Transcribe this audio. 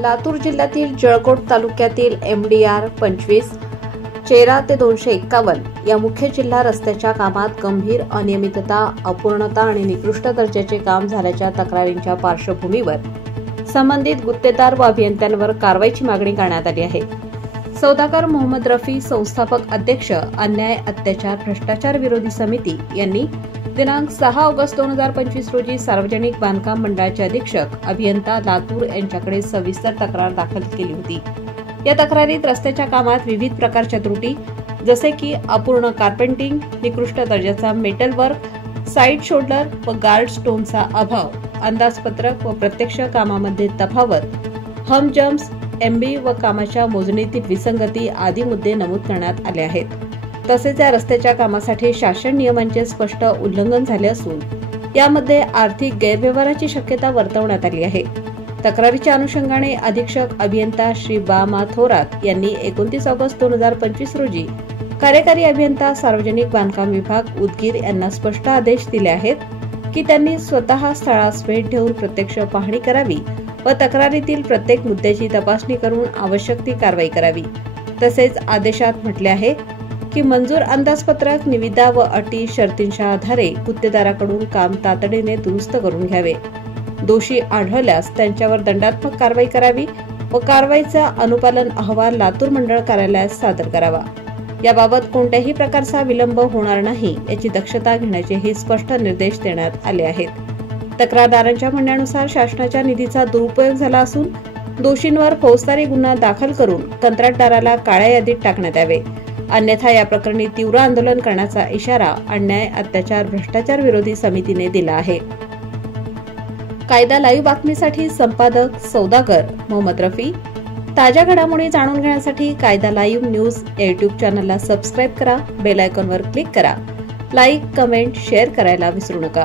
लातूर जिल्ह्यातील जळकोट तालुक्यातील MDR 25 चेरा ते 251 या मुख्य जिल्हा रस्त्याच्या कामात गंभीर अनियमितता, अपूर्णता आणि निकृष्ट दर्जाचे काम झाल्याच्या तक्रारींच्या पार्श्वभूमीवर संबंधित गुत्तेदार व अभियंत्यांवर कारवाईची मागणी करण्यात आली आहे। सौदागर मोहम्मद रफी, संस्थापक अध्यक्ष, अन्याय, अत्याचार, भ्रष्टाचार विरोधी समिती यांनी दिनांक 6 ऑगस्ट 2025 रोजी सार्वजनिक बांधकाम मंडळाचे अधीक्षक अभियंता लातूर यांच्याकडे सविस्तर तक्रार दाखल केली होती। या तक्रारीत रस्त्याच्या कामात विविध प्रकारच्या त्रुटी जसे की अपूर्ण कार्पेंटिंग, निकृष्ट दर्जाचा मेटल वर्क, साइड शोल्डर व गार्ड स्टोनचा अभाव, अंदाजपत्रक व प्रत्यक्ष कामामध्ये तफावत, हम जम्प्स, MB व कामाच्या मोजणीतील विसंगती आदी मुद्दे नमूद करण्यात आले आहेत। तसेच या रस्त्याच्या कामासाठी शासन नियमांचे स्पष्ट उल्लंघन झाले असून यामध्ये आर्थिक गैरव्यवहाराची शक्यता वर्तवण्यात आली आहे। तक्रारीच्या अनुषंगाने अधीक्षक अभियंता श्री बा थोरात यांनी 29 ऑगस्ट 2025 रोजी कार्यकारी अभियंता सार्वजनिक बांधकाम विभाग उदगीर यांना स्पष्ट आदेश दिले आहेत की त्यांनी स्वतः स्थळास भेट देऊन प्रत्यक्ष पाहणी करावी व तक्रारीतील प्रत्येक मुद्द्याची तपासणी करून आवश्यक ती कारवाई करावी। तसेच आदेशात म्हटले आहे की मंजूर अंदाजपत्रक, निविदा व अटी शर्तींच्या आधारे गुत्तेदाराकडून काम तातडीने दुरुस्त करून घ्यावे। दोषी आढळल्यास त्यांच्यावर दंडात्मक कारवाई करावी व कारवाईचा अनुपालन अहवाल लातूर मंडळ कार्यालयात सादर करावा। याबाबत कोणत्याही प्रकारचा विलंब होणार नाही याची दक्षता घेण्याचेही स्पष्ट निर्देश देण्यात आले आहेत। तक्रारदारांच्या म्हणण्यानुसार शासनाच्या निधीचा दुरुपयोग झाला असून दोषींवर फौजदारी गुन्हा दाखल करून कंत्राटदाराला काळ्या यादीत टाकण्यात यावे, अन्यथा या प्रकरणी तीव्र आंदोलन करण्याचा इशारा अन्याय, अत्याचार, भ्रष्टाचार विरोधी समितीने दिला आहे। कायदा लाईव्ह बातमीसाठी संपादक सौदागर मोहम्मद रफी। ताज्या घडामोडी जाणून घेण्यासाठी कायदा लाईव्ह न्यूज या यूट्यूब चॅनलला सबस्क्राईब करा, बेल आयकॉनवर क्लिक करा, लाईक, कमेंट, शेअर करायला विसरू नका।